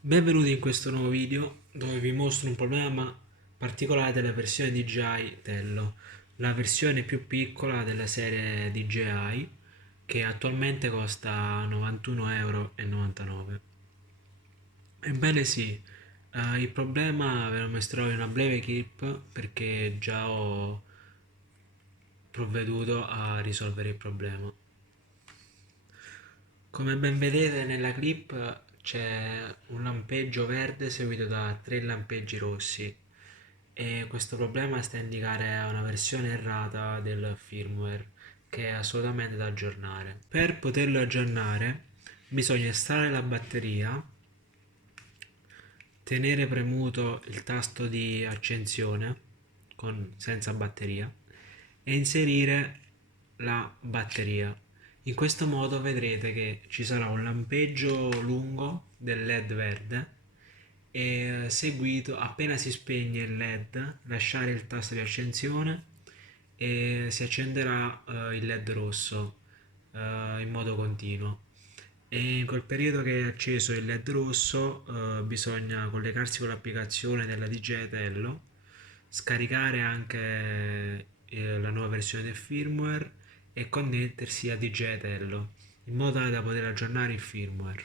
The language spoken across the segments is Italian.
Benvenuti in questo nuovo video dove vi mostro un problema particolare della versione DJI Tello, la versione più piccola della serie DJI che attualmente costa 91,99 euro. Ebbene sì, il problema ve lo mostrerò in una breve clip perché già ho provveduto a risolvere il problema. Come ben vedete nella clip c'è un lampeggio verde seguito da tre lampeggi rossi e questo problema sta a indicare una versione errata del firmware che è assolutamente da aggiornare. Per poterlo aggiornare bisogna estrarre la batteria, tenere premuto il tasto di accensione senza batteria e inserire la batteria. In questo modo vedrete che ci sarà un lampeggio lungo del LED verde e seguito, appena si spegne il LED, lasciare il tasto di accensione e si accenderà il LED rosso in modo continuo. E in quel periodo che è acceso il LED rosso bisogna collegarsi con l'applicazione della DJI Tello, scaricare anche la nuova versione del firmware e connettersi a DJI Tello in modo tale da poter aggiornare il firmware.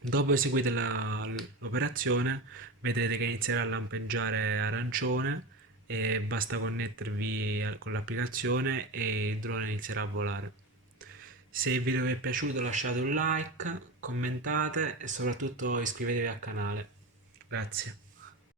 Dopo eseguite l'operazione vedrete che inizierà a lampeggiare arancione e basta connettervi con l'applicazione e il drone inizierà a volare. Se il video vi è piaciuto lasciate un like, commentate e soprattutto iscrivetevi al canale. Grazie.